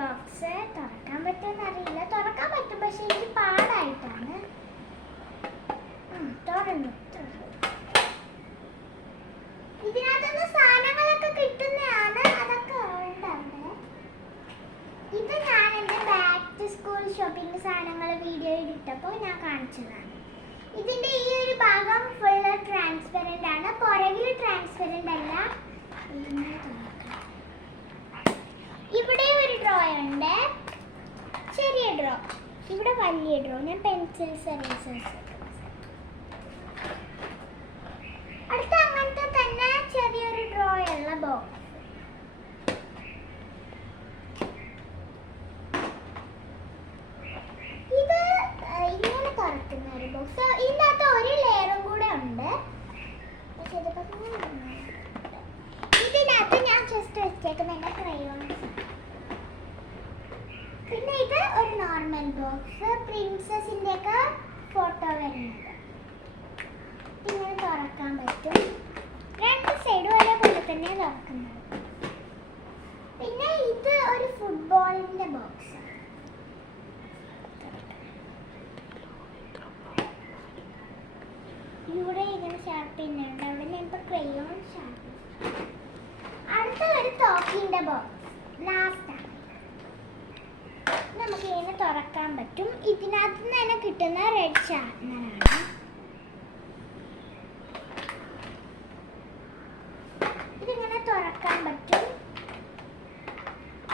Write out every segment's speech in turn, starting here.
Box തുറക്കാൻ പറ്റുമെന്ന് അറിയില്ല. തുറക്കാൻ പറ്റും, പക്ഷെ എനിക്ക് പാടായിട്ടാണ്. തുറന്നു. ഇതിനകത്തുനിന്ന് സാധനങ്ങളൊക്കെ കിട്ടുന്നതാണ്. അതൊക്കെ ഉണ്ട് അവിടെ. ഇത് ഞാൻ എൻ്റെ ബാക്ക് ടു സ്കൂൾ ഷോപ്പിംഗ് സാധനങ്ങൾ വീഡിയോ ഇട്ടപ്പോൾ ഞാൻ കാണിച്ചതാണ്. ഇതിൻ്റെ ഈ ഒരു ഭാഗം ഫുള്ള് ട്രാൻസ്പെറൻ്റ് ആണ്, പുറകിൽ ട്രാൻസ്പെറൻ്റ് അല്ല. ഇവിടെ ഒരു ഡ്രോ ഉണ്ട്, ചെറിയ ഡ്രോ. ഇവിടെ വലിയ ഡ്രോ. ഞാൻ പെൻസിൽസ് എറേസേഴ്സ്. അടുത്ത അങ്ങനത്തെ തന്നെ ചെറിയൊരു ഡ്രോ ഉള്ള ബോക്സ്. ഇത് ഇങ്ങനെ തുറക്കുന്ന ഒരു ബോക്സ്. ഇതിനകത്ത് ഒരു ലെയറും കൂടെ ഉണ്ട്. ഇതിനകത്ത് ഞാൻ ജസ്റ്റ് വെച്ചേക്കുന്ന എൻ്റെ ക്രയോൺസ്. പിന്നെ ഇത് ഒരു നോർമൽ ബോക്സ്, പ്രിൻസസിൻ്റെ ഒക്കെ ഫോട്ടോ വരുന്നത്. ഇങ്ങനെ തുറക്കാൻ പറ്റും. രണ്ട് സൈഡും ഒരേപോലെ തന്നെ തുറക്കുന്നത്. പിന്നെ ഇത് ഒരു ഫുട്ബോളിൻ്റെ ബോക്സ്. ഇവിടെ ഇങ്ങനെ ഷാർപ്പ് ചെയ്യുന്നുണ്ട്. അവിടെ ഞാൻ ഇപ്പോൾ ക്രയോൺ ഷാർപ്പ്. അടുത്ത ഒരു ടോക്കിൻ്റെ ബോക്സ് ലാസ്റ്റാണ്. നമുക്ക് ഇങ്ങനെ തുറക്കാൻ പറ്റും. ഇതിനകത്ത് നിന്ന് തന്നെ കിട്ടുന്ന റെഡ് ഷാർപ്പനറാണ്. ഇതിങ്ങനെ തുറക്കാൻ പറ്റും.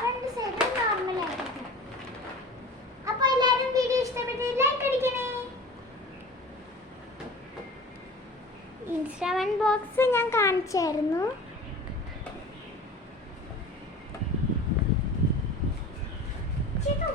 രണ്ട് സൈഡും നോർമലായിട്ട്. അപ്പോൾ എല്ലാവരും വീഡിയോ ഇഷ്ടപ്പെട്ട് ലൈക്ക് അടിക്കണേ. ഇൻസ്ട്രുമെന്റ് ബോക്സ് ഞാൻ കാണിച്ചായിരുന്നു. ചിക്കൻ